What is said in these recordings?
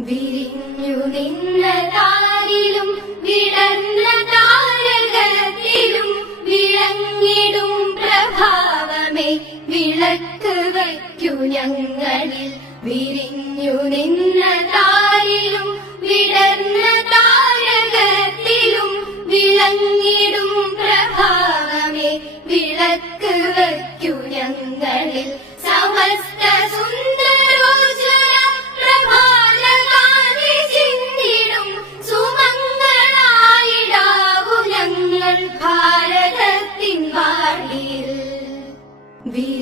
വിരിഞ്ഞു നിന്ന താരിലും വിടർന്ന താരകലത്തിലും വിളങ്ങിടും പ്രഭാവമേ. വിളക്ക് വയ്ക്കു ഞങ്ങളിൽ. വിരിഞ്ഞു നിന്ന താരിലും വിടർന്ന താരകത്തിലും വിളങ്ങിടും പ്രഭാവമേ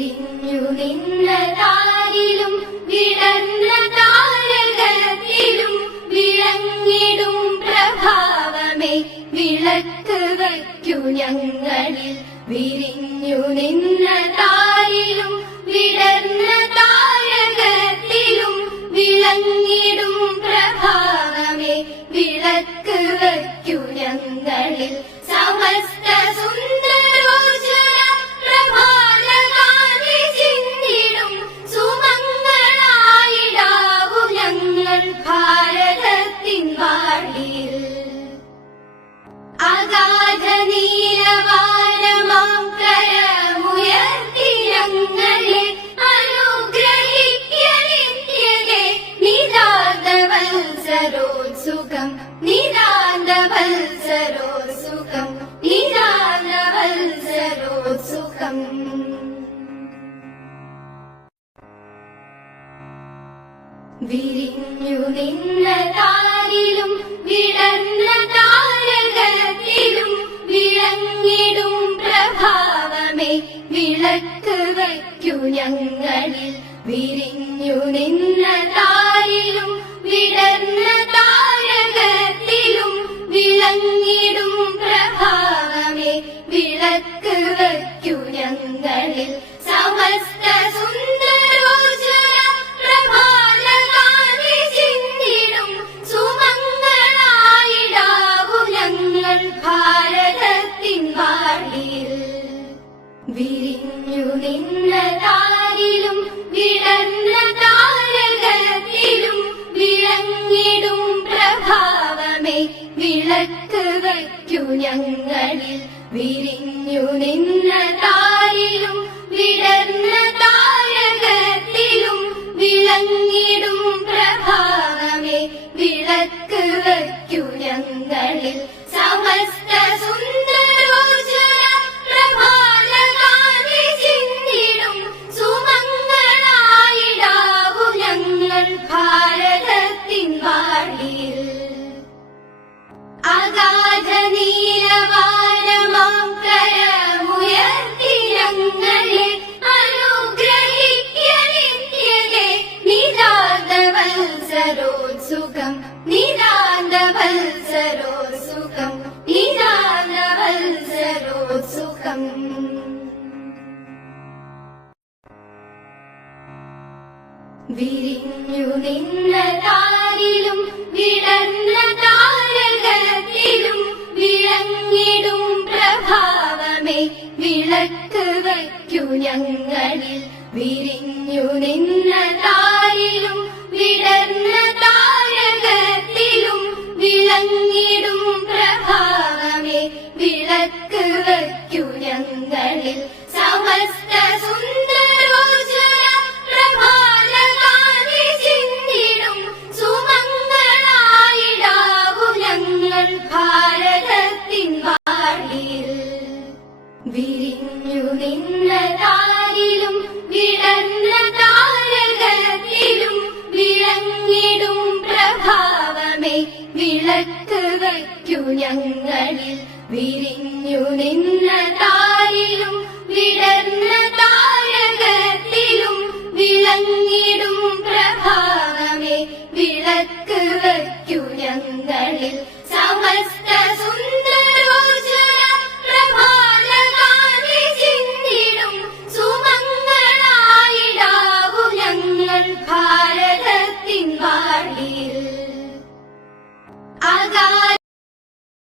വിരിഞ്ഞു നിന്ന താരിലും വിടർന്ന താരകത്തിലും വിളങ്ങിടും പ്രഭാവമേ. വിളക്ക് വയ്ക്കു ഞങ്ങളിൽ. വിരിഞ്ഞു നിന്ന താരിലും വിടർന്ന താരകത്തിലും വിരിഞ്ഞു നിന്ന താരിലും വിടർന്ന താരകത്തിലും വിളങ്ങിടും പ്രഭാവമേ. വിളക്ക് വയ്ക്കു ഞങ്ങളിൽ. വിരിഞ്ഞു നിന്ന താരിലും വിടർന്ന താരകത്തിലും ഞങ്ങളിൽ വിരിഞ്ഞു നിന്ന താരിലും വിടർന്ന താരകത്തിലും വിളങ്ങിടും പ്രഭാവമേ. വിളക്ക് വയ്ക്കു ഞങ്ങളിൽ സമസ്ത ഭാരതത്തിൻ വാഴിയിൽ അഗാധ വിരിഞ്ഞു നിന്ന താരിലും വിടർന്ന താരകത്തിലും വിളങ്ങിടും പ്രഭാവമേ. വിളക്ക് വയ്ക്കു ഞങ്ങളിൽ. വിരിഞ്ഞു നിന്ന താരിലും വിടർന്ന താരകത്തിലും വിളങ്ങിടും പ്രഭാവമേ മരങ്ങൾ ഭാരതത്തിൻ വാടിയിൽ വിരിഞ്ഞു നിന്ന താരിലും വിടർന്ന താരകത്തിലും വിളങ്ങിടും പ്രഭാവമേ. വിളക്ക് വയ്ക്കു ഞങ്ങളിൽ വിരിഞ്ഞു നിന്ന താരിലും വിടർന്ന താരകത്തിലും വിളങ്ങിടും പ്രഭാവമേ. വിളക്ക് വയ്ക്കു ഞങ്ങളിൽ